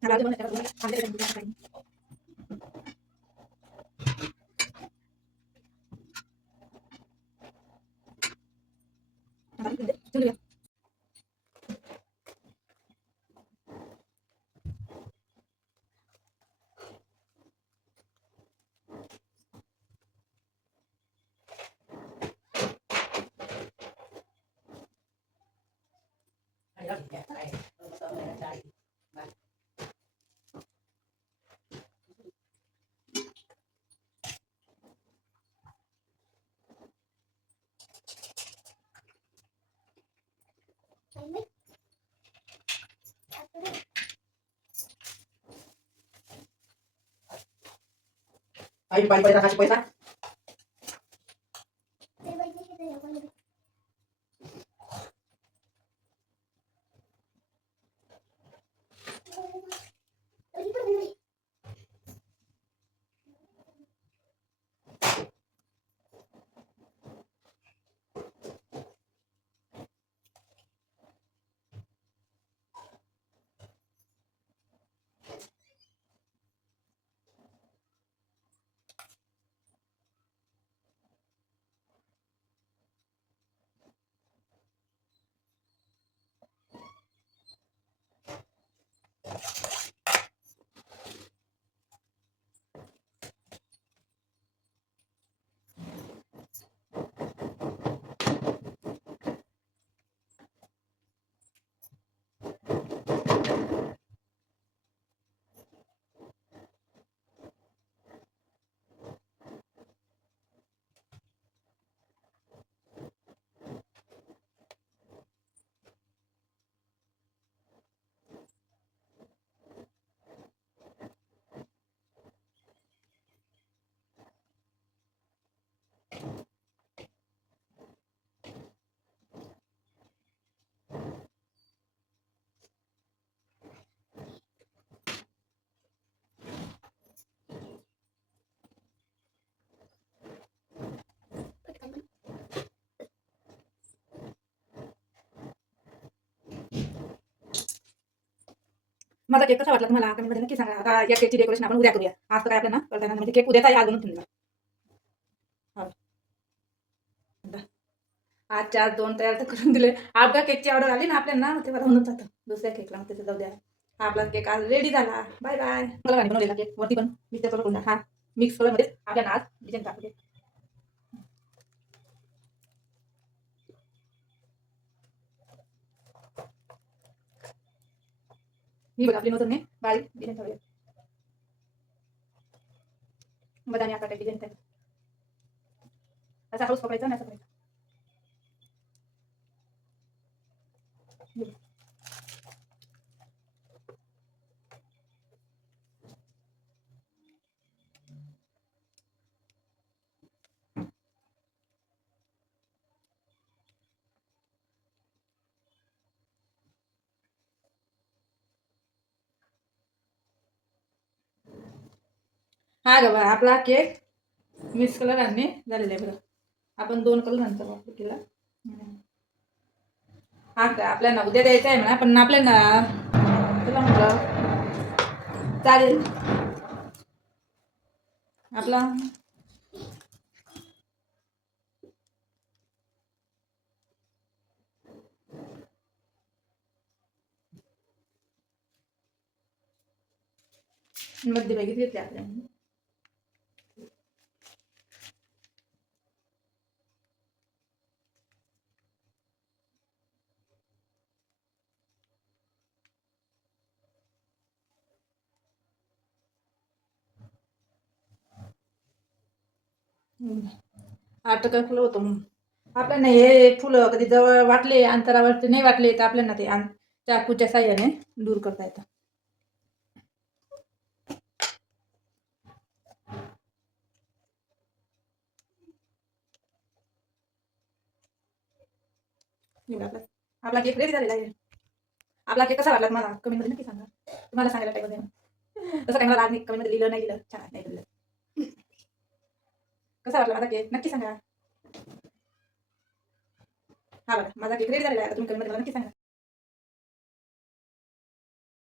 Gracias. Ahí, para, para, para, para. माझा cake कसा वाटला तुम्हाला? कमेंटमध्ये नक्की सांगा. आता या केकची डेकोरेशन आपण उद्या करूया. आज तर काय आपल्याला कळताना म्हणजे केक उद्याचा आज बनवून ठेवला आज चार दोन तयार तर करून दिले. आपल्या केकची ऑर्डर आली ना आपल्याला मग तेव्हा बनवून जातं. दुसऱ्या केकला मग त्याचं जाऊ द्या. आपला केक आज रेडी झाला. बाय बाय मला बनवलेला केक वरती पण मी त्याचा करून हा. मिक्स कलरमध्ये म्हणजे आपल्याला आज डिझाईन टाकले ही बघा आपली नव्हतं बारीक डिझाईन ठेवले बदामी आकार डिझाईन त्याला असा हळूच पकडायचा नाही असं करायचं हा ग बा आपला केक मिक्स कलर आणि झालेला आहे बरं आपण दोन कलर नंतर वापरू केला हा का आपल्याला उद्या द्यायचं आहे म्हणा पण आपल्याला तुला म्हटलं चालेल. आपला मध्यभागी घेतली आपल्याला आठ टक्का फुलं होतं आपल्याला हे फुलं कधी जवळ वाटले अंतरावरती नाही वाटले तर आपल्याला ते चाकूच्या साह्याने दूर करता येतं. आपला. आपला केक रेडी झालेला आहे. आपला केक कसा वाटला तुम्हाला? कमेंटमध्ये नक्की सांगा. तुम्हाला सांगायला टाईम तसं काही मला राग नाही. कमेंटमध्ये लिहिलं नाही लिहिलं. छान नाही लिहिलं. कसा वाटला माझा केक नक्की सांगा. हा बघा माझा केक रेडी झालेला आहे. आता तुम्ही कमेंटमध्ये मला नक्की सांगा.